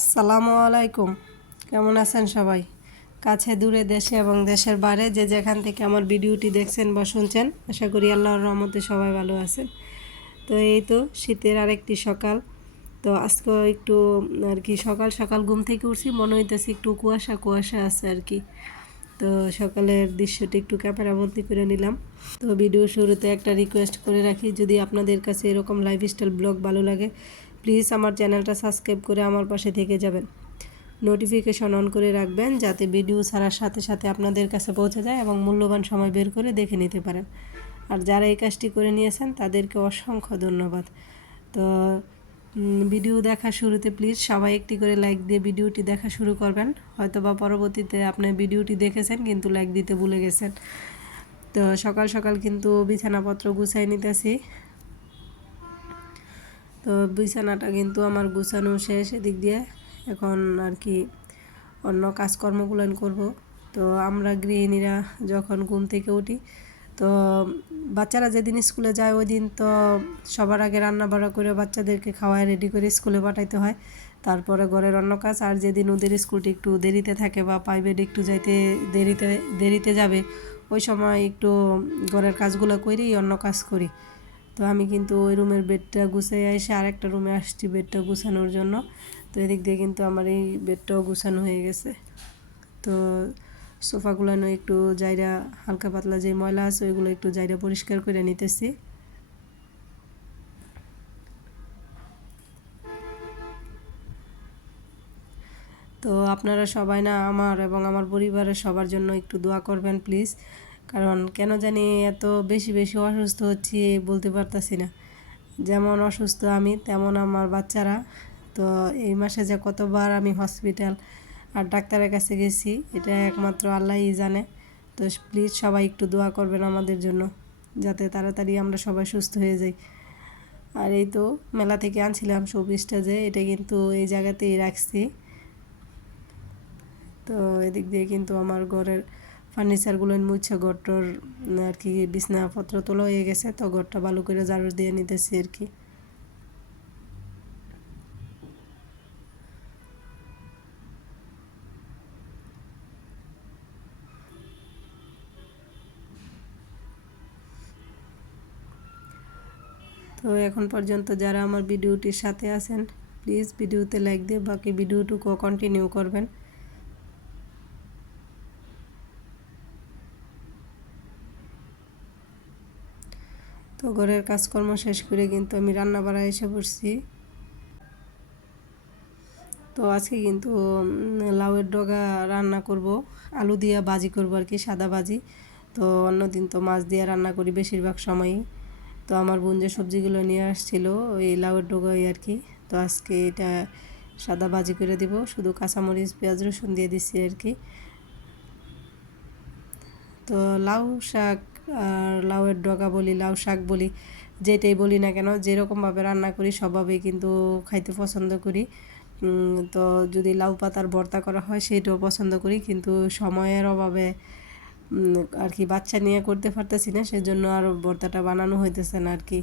আসসালামু আলাইকুম। কেমন আছেন সবাই? কাছে দূরে দেশে এবং দেশের বাইরে যে যেখান থেকে আমার ভিডিওটি দেখছেন বা শুনছেন, আশা করি আল্লাহর রহমতে সবাই ভালো আছেন। তো এই তো শীতের আরেকটি সকাল। তো আজকে একটু আর কি সকাল সকাল ঘুম থেকে উঠছি, মনে হইতেছে একটু কুয়াশা কুয়াশা আছে আর কি। তো সকালের দৃশ্যটি একটু ক্যামেরাবন্দি করে নিলাম। তো ভিডিও শুরুতে একটা রিকোয়েস্ট করে রাখি, যদি আপনাদের কাছে এরকম লাইফস্টাইল ব্লগ ভালো লাগে, প্লিজ আমার চ্যানেলটা সাবস্ক্রাইব করে আমার পাশে থেকে যাবেন। নোটিফিকেশন অন করে রাখবেন যাতে ভিডিও ছাড়ার সাথে সাথে আপনাদের কাছে পৌঁছে যায় এবং মূল্যবান সময় বের করে দেখে নিতে পারেন। আর যারা এই কাজটি করে নিয়েছেন তাদেরকে অসংখ্য ধন্যবাদ। তো ভিডিও দেখা শুরুতে প্লিজ সবাই একটি করে লাইক দিয়ে ভিডিওটি দেখা শুরু করবেন। হয়তো বা পরবর্তীতে আপনি ভিডিওটি দেখেছেন কিন্তু লাইক দিতে ভুলে গেছেন। তো সকাল সকাল কিন্তু বিছানাপত্র গুছাই নিতেছি। তো বিছানাটা কিন্তু আমার গুছানো শেষ এদিক দিয়ে। এখন আর কি অন্য কাজকর্মগুলো করব। তো আমরা গৃহিণীরা যখন ঘুম থেকে উঠি, তো বাচ্চারা যেদিন স্কুলে যায় ওই দিন তো সবার আগে রান্না বাড়া করে বাচ্চাদেরকে খাওয়ায় রেডি করে স্কুলে পাঠাইতে হয়। তারপরে ঘরের অন্য কাজ। আর যেদিন ওদের স্কুলটি একটু দেরিতে থাকে বা প্রাইভেটে একটু যাইতে দেরিতে যাবে, ওই সময় একটু ঘরের কাজগুলো করেই অন্য কাজ করি। তো আমি কিন্তু ওই রুমের বেডটা গুছিয়ে এসে আরেকটা রুমে আসছি বেডটা গুছানোর জন্য। তো এদিক দিয়ে কিন্তু আমার এই বেডটাও গুছানো হয়ে গেছে। তো সোফাগুলো একটু জায়গা হালকা পাতলা যে ময়লা আছে ওইগুলো একটু জায়গা পরিষ্কার করে নিতেছি। তো আপনারা সবাই না আমার এবং আমার পরিবারের সবার জন্য একটু দোয়া করবেন প্লিজ। কারণ কেন জানি এত বেশি বেশি অসুস্থ হচ্ছি বলতে পারতাছি না। যেমন অসুস্থ আমি তেমন আমার বাচ্চারা। তো এই মাসে যে কতবার আমি হসপিটাল আর ডাক্তারের কাছে গেছি এটা একমাত্র আল্লাহই জানে। তো প্লিজ সবাই একটু দোয়া করবেন আমাদের জন্য, যাতে তাড়াতাড়ি আমরা সবাই সুস্থ হয়ে যাই। আর এই তো মেলা থেকে আনছিলাম শোপিসটা, যে এটা কিন্তু এই জায়গাতেই রাখছি। তো এদিক দিয়ে কিন্তু আমার ঘরের ফার্নিচারগুলো মুছে ঘরটার আর কি বিছনাপত্র তোলা হয়ে গেছে। তো ঘরটা ভালো করে ঝাড়ু দিয়ে নিতেছি আর কি। তো এখন পর্যন্ত যারা আমার ভিডিওটির সাথে আছেন, প্লিজ ভিডিওতে লাইক দিয়ে বাকি ভিডিওটুকু কন্টিনিউ করবেন। তো ঘরের কাজকর্ম শেষ করে কিন্তু আমি রান্না বাড়া এসে পড়ছি। তো আজকে কিন্তু লাউয়ের ডগা রান্না করব, আলু দিয়ে ভাজি করব আর কি, সাদা ভাজি। তো অন্যদিন তো মাছ দিয়ে রান্না করি বেশিরভাগ সময়ই। তো আমার বোন যে সবজিগুলো নিয়ে আসছিল ওই লাউয়ের ডগাই আর কি। তো আজকে এটা সাদা ভাজি করে দিব, শুধু কাঁচামরিচ পেঁয়াজ রসুন দিয়ে দিচ্ছি আর কি। তো লাউ শাক আর লাউয়ের ডগা বলি লাউ শাক বলি যেটাই বলি না কেন, যেরকমভাবে রান্না করি সবভাবেই কিন্তু খাইতে পছন্দ করি। তো যদি লাউ পাতার ভর্তা করা হয় সেটাও পছন্দ করি, কিন্তু সময়ের অভাবে আর কি বাচ্চা নিয়ে করতে পারতেছি না, সেজন্য আর ভর্তাটা বানানো হইতেছে না আর কি।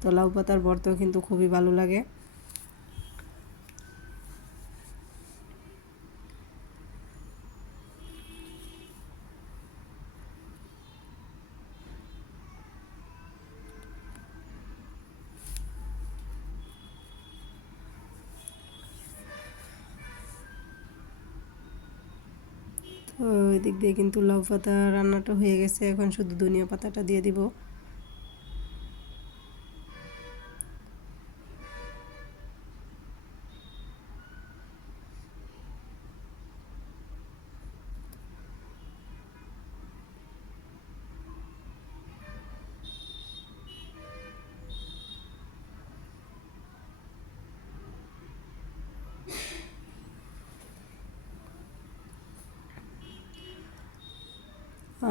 তো লাউ পাতার ভর্তাও কিন্তু খুবই ভালো লাগে। তো ওই দিক দিয়ে কিন্তু লাউ পাতা রান্নাটা হয়ে গেছে, এখন শুধু ধনিয়া পাতাটা দিয়ে দিব।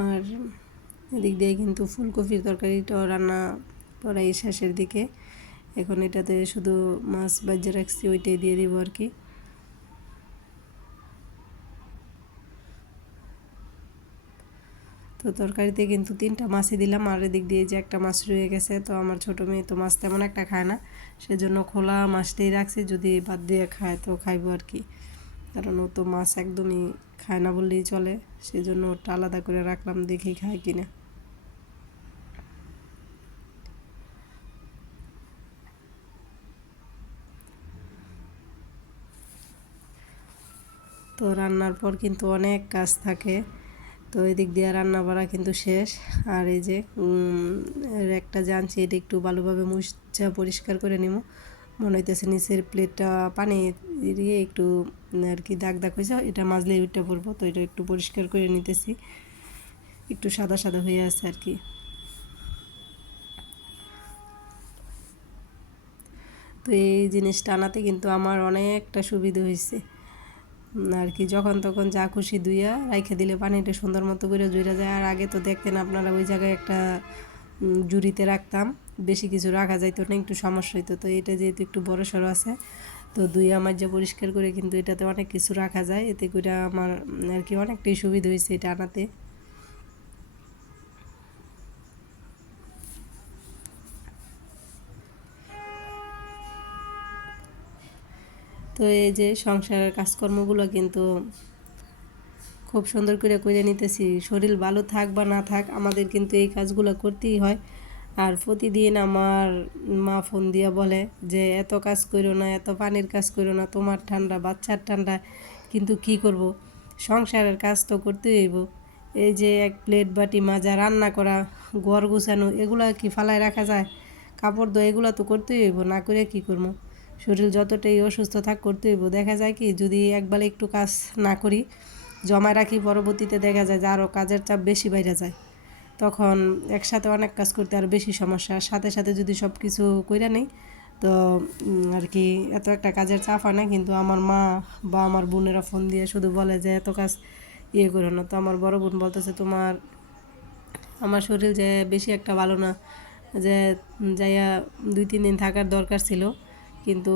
আর এদিক দিয়ে কিন্তু ফুলকপির তরকারিটাও রান্না প্রায় শেষের দিকে। এখন এটাতে শুধু মাছ ভাজা রাখছি, ওইটাই দিয়ে দিব আর কি। তো তো তরকারিতে কিন্তু 3টা মাছই দিলাম, আর এদিক দিয়ে যে একটা মাছ রয়ে গেছে। তো আমার ছোটো মেয়ে তো মাছ তেমন একটা খায় না, সেজন্য খোলা মাছটাই রাখছি, যদি বাদ দিয়ে খায় তো খাইবো আর কি, কারণ ও তো মাছ একদমই খায় না বললেই চলে, সেজন্য ওটা আলাদা করে রাখলাম, দেখি খায় কিনা। তো রান্নার পর কিন্তু অনেক কাজ থাকে, তো এদিক দিয়ে রান্না বাড়া কিন্তু শেষ। আর এই যে একটা জানছি, এটা একটু ভালোভাবে মুছা পরিষ্কার করে নিব, মনে হইতেছে নিচের প্লেটটা পানি দিয়ে একটু আর কি দাগ দাগ হয়েছে, এটা মাজলে উঠতে পড়বো, তো এটা একটু পরিষ্কার করে নিতেছি, একটু সাদা সাদা হয়ে আছে আর কি। তো এই জিনিসটা আনাতে কিন্তু আমার অনেকটা সুবিধা হয়েছে আর কি, যখন তখন যা খুশি ধুইয়া রাইখে দিলে পানিটা সুন্দর মতো করে জুড়ে যায়। আর আগে তো দেখতেন আপনারা ওই জায়গায় একটা জুড়িতে রাখতাম, বেশি কিছু রাখা যাইতো না, একটু সমস্যা হইতো। তো এটা যেহেতু একটু বড় সড়ো আছে, তো ধুইয়া মাজা পরিষ্কার করে কিন্তু এটাতে অনেক কিছু রাখা যায়, এতে করে আমার আর কি অনেকটাই সুবিধা হয়েছে এটা আনাতে। তো এই যে সংসারের কাজকর্মগুলো কিন্তু খুব সুন্দর করে নিতেছি, শরীর ভালো থাক বা না থাক আমাদের কিন্তু এই কাজগুলো করতেই হয়। আর প্রতিদিন আমার মা ফোন দিয়ে বলে যে এত কাজ করো না, এত পানির কাজ করো না, তোমার ঠান্ডা বাচ্চার ঠান্ডা, কিন্তু কি করব, সংসারের কাজ তো করতেই হইব। এই যে এক প্লেট বাটি মাজা, রান্না করা, ঘর গুছানো, এগুলো কি ফালায় রাখা যায়? কাপড় ধোয়া, এগুলো তো করতেই হইব, না করে কি করবো? শরীর যতটাই অসুস্থ থাক করতে হইব। দেখা যায় কি, যদি একবারে একটু কাজ না করি, জমা রাখি, পরবর্তীতে দেখা যায় যে আরও কাজের চাপ বেশি বাইরে যায়, তখন একসাথে অনেক কাজ করতে আরও বেশি সমস্যা। সাথে সাথে যদি সব কিছু কইরা নেই, তো আর কি এত একটা কাজের চাপ হয় না। কিন্তু আমার মা বা আমার বোনেরা ফোন দিয়ে শুধু বলে যে এত কাজ করো না। তো আমার বড় বোন বলতেছে, আমার শরীর যে বেশি একটা ভালো না, যে যাইয়া 2-3 দিন থাকার দরকার ছিল, কিন্তু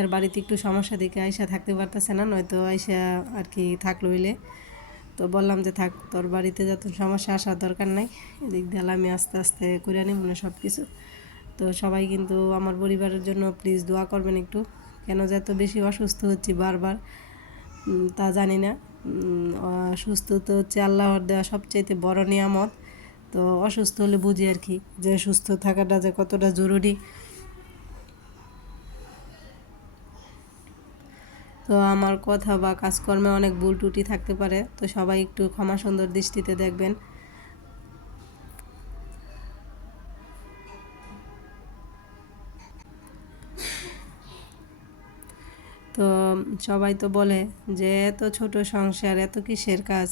এর বাড়িতে একটু সমস্যা দেখে আইসা থাকতে পারতেছে না, নয়তো আইসা আর কি থাকলো হইলে। তো বললাম যে থাক, তোর বাড়িতে যত সমস্যা আসার দরকার নাই, এদিক দিয়ে আমি আস্তে আস্তে করে নিই মনে সব কিছু। তো সবাই কিন্তু আমার পরিবারের জন্য প্লিজ দোয়া করবেন একটু, কেন যে এত বেশি অসুস্থ হচ্ছি বারবার তা জানি না। সুস্থ তো হচ্ছে আল্লাহর দেওয়া সবচাইতে বড় নিয়ামত। তো অসুস্থ হলে বুঝি আর কি যে সুস্থ থাকাটা যে কতটা জরুরি। তো আমার কথা বা কাজকর্মে অনেক ভুল ত্রুটি থাকতে পারে, তো সবাই একটু ক্ষমা সুন্দর দৃষ্টিতে দেখবেন। তো সবাই তো বলে যে এত ছোট সংসার, এত কিসের কাজ,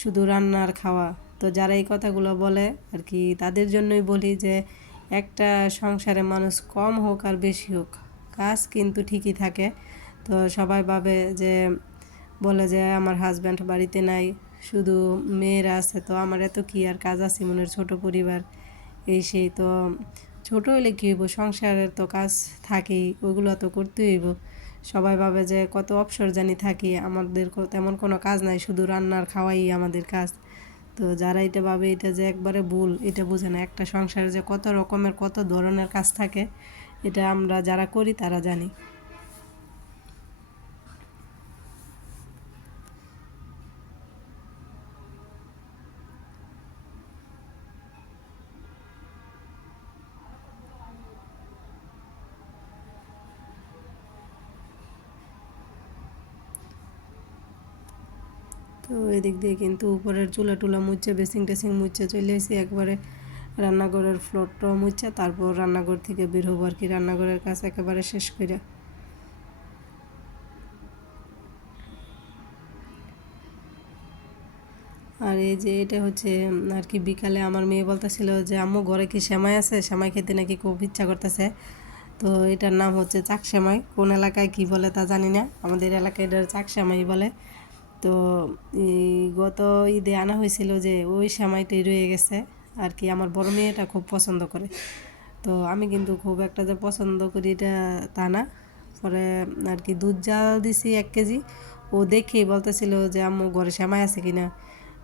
শুধু রান্নার খাওয়া। তো যারা এই কথাগুলো বলে আর কি, তাদের জন্যই বলি যে একটা সংসারে মানুষ কম হোক আর বেশি হোক, কাজ কিন্তু ঠিকই থাকে। তো সবাই ভাবে যে, বলে যে আমার হাজব্যান্ড বাড়িতে নাই, শুধু মেয়েরা আছে, তো আমার এত কি আর কাজ আছে, মনের ছোট পরিবার, এই সেই। তো ছোট হইলে কী হইব, সংসারের তো কাজ থাকেই, ওইগুলো তো করতেই হইব। সবাই ভাবে যে কত অবসর জানি থাকি, আমাদের তেমন কোনো কাজ নাই, শুধু রান্নার খাওয়াই আমাদের কাজ। তো যারা এটা ভাবে, এটা যে একবারে ভুল, এটা বুঝে না একটা সংসারে যে কত রকমের কত ধরনের কাজ থাকে, এটা আমরা যারা করি তারা জানি। তো এদিক দিয়ে কিন্তু উপরের চুলা টুলা মুচ্ছে, বেসিং টেসিং মুচ্ছে চলে এসেছি একবারে, রান্নাঘরের ফ্লোরটাও মুচ্ছে, তারপর রান্নাঘর থেকে বের হবো আর কি, রান্নাঘরের কাজ একেবারে শেষ করে। আর এই যে এটা হচ্ছে আর কি, বিকালে আমার মেয়ে বলতেছিল যে আম্মু ঘরে কি সেমাই আছে, সেমাই খেতে নাকি খুব ইচ্ছা করতেছে। তো এটার নাম হচ্ছে চাক সেমাই, কোন এলাকায় কি বলে তা জানি না, আমাদের এলাকায় এটার চাক সেমাই বলে। তো এই গত ঈদে আনা হয়েছিল, যে ওই সেমাইটাই রয়ে গেছে আর কি, আমার বড় মেয়েটা খুব পছন্দ করে। তো আমি কিন্তু খুব একটা যে পছন্দ করি এটা তা না। পরে আর কি দুধ জাল দিছি 1 কেজি, ও দেখেই বলতেছিল যে আম্মু ঘরে সেমাই আছে কিনা।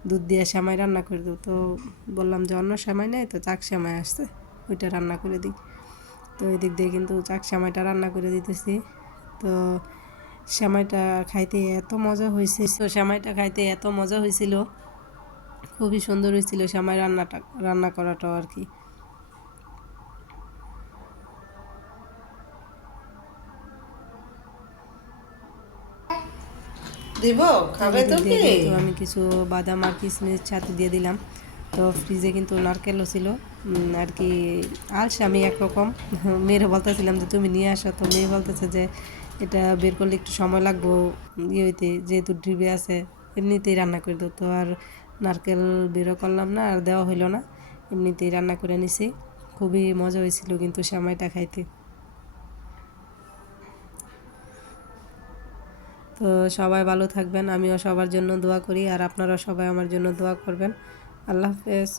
দুধ দিয়ে সেমাই রান্না করে দেবো। তো বললাম যে অন্য সেমাই নেই, তো চাক সেমাই আসছে, ওইটা রান্না করে দিই। তো ওই দিক দিয়ে কিন্তু চাক সেমাইটা রান্না করে দিতেছি। তো সেমাইটা খাইতে এত মজা হয়েছে, তো সেমাইটা খাইতে এত মজা হয়েছিল, খুবই সুন্দর হয়েছিল সেমাই রান্না করাটাও আর কি। দিব খাবে তো কি? তো আমি কিছু বাদাম আর কিশমিশ সাথে দিয়ে দিলাম। তো ফ্রিজে কিন্তু নারকেলও ছিল আর কি। আলসে আমি একরকম মেয়েরা বলতেছিলাম যে তুমি নিয়ে আসো, তো মেয়ে বলতেছে যে এটা বের করলে একটু সময় লাগবো ইয়ে হইতে, যেহেতু ডিবে আছে এমনিতেই রান্না করে দেবো। তো আর নারকেল বেরও করলাম না, আর দেওয়া হইলো না, এমনিতেই রান্না করে নিছি। খুবই মজা হয়েছিল কিন্তু সেমাইটা খাইতে। তো সবাই ভালো থাকবেন, আমিও সবার জন্য দোয়া করি, আর আপনারা সবাই আমার জন্য দোয়া করবেন। আল্লাহ হাফেজ।